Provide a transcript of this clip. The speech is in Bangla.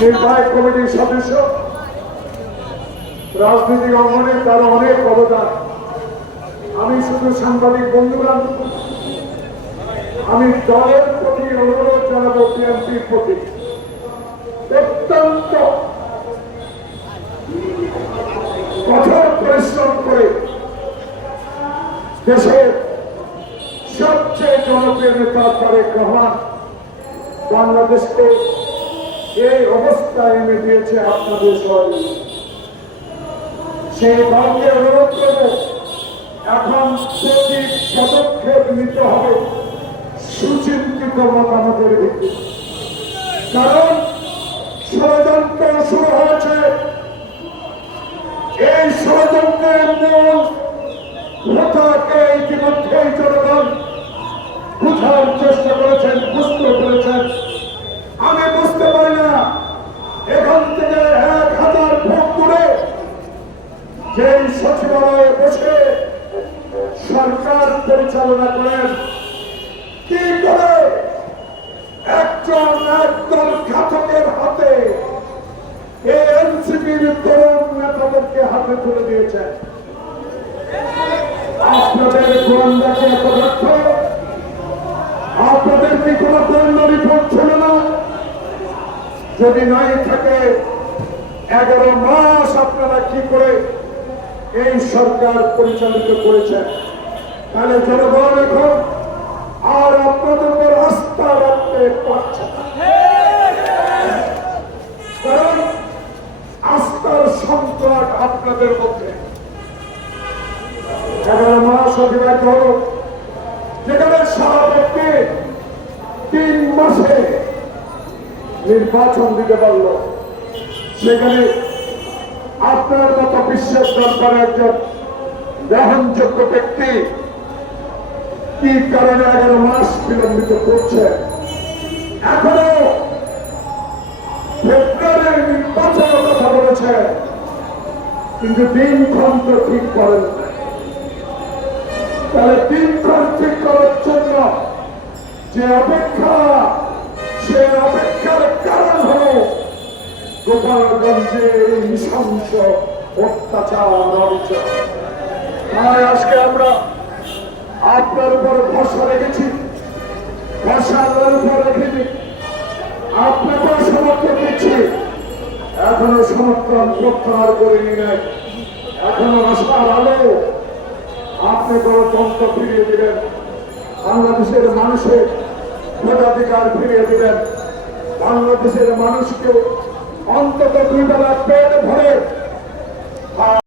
নির্বাহী কমিটির সদস্য, রাজনৈতিক অঙ্গনে তার অনেক অবদান। আমি শুধু সাংবাদিক বন্ধুরা আমি দলের প্রতি অনুরোধ জানাব বিএনপির প্রতি। অত্যন্ত কঠোর পরিশ্রম করে দেশের জনপ্রিয় নেতা তারেক রহমান বাংলাদেশকে এই অবস্থায় এনে দিয়েছে আপনাদের সহযোগী সেই দলকে অনুরোধ করব, এখন প্রতি পদক্ষেপ নিতে হবে, সুচিন্তিত মতামতের ভিত্তিতে। কারণ ষড়যন্ত্র শুরু হয়েছে। এই ষড়যন্ত্রের মূল ইতিমধ্যেই জনগণ বুঝার চেষ্টা করেছেন, বুঝতে পেরেছেন। আমি বুঝতে পারি না, এখান থেকে এক হাজার ভোট করে যে সচিবালয়ে বসে সরকার পরিচালনা করেন, কি করে একজন একদল ঘাতকের হাতে এনসিপির তরুণ নেতাদেরকে হাতে তুলে দিয়েছেন? আপনাদের গোয়েন্দাকে এত যদি নাই থাকে, এগারো মাস আপনারা কি করে এই সরকার পরিচালিত করেছেন? তাহলে জনগণ এখন আর আপনাদের উপর আস্থা রাখতে পারছে আস্থার সংকট আপনাদের মধ্যে। এগারো মাস অতিবাহিত হল যেখানে সারা ব্যক্তি তিন মাসে নির্বাচন দিতে পারল সেখানে আপনার মতো বিশ্বাস দরকার একজন গ্রহণযোগ্য ব্যক্তি কি কারণে এগারো মাস বিলম্বিত করছে এখনও ফেব্রুয়ারির নির্বাচনের কথা বলেছে, কিন্তু দিনক্ষণ তো ঠিক করেন। তাহলে দিনক্ষণ ঠিক করার জন্য যে অপেক্ষা সে অপেক্ষার কারণ হল গোপালগঞ্জে এই নৃশংস অত্যাচার আজকে আমরা আপনার উপর ভরসা রেখেছি। ভরসা আপনার উপর রেখেছি। সমর্থন দিচ্ছি। এখনও প্রত্যাহার করে নি নাই। এখনও আশার আলো আপনি গণতন্ত্র ফিরিয়ে দিবেন মানুষের ভোটাধিকার ফিরিয়ে দিবেন। বাংলাদেশের মানুষকে অন্তত দুই বেলা পেট ভরে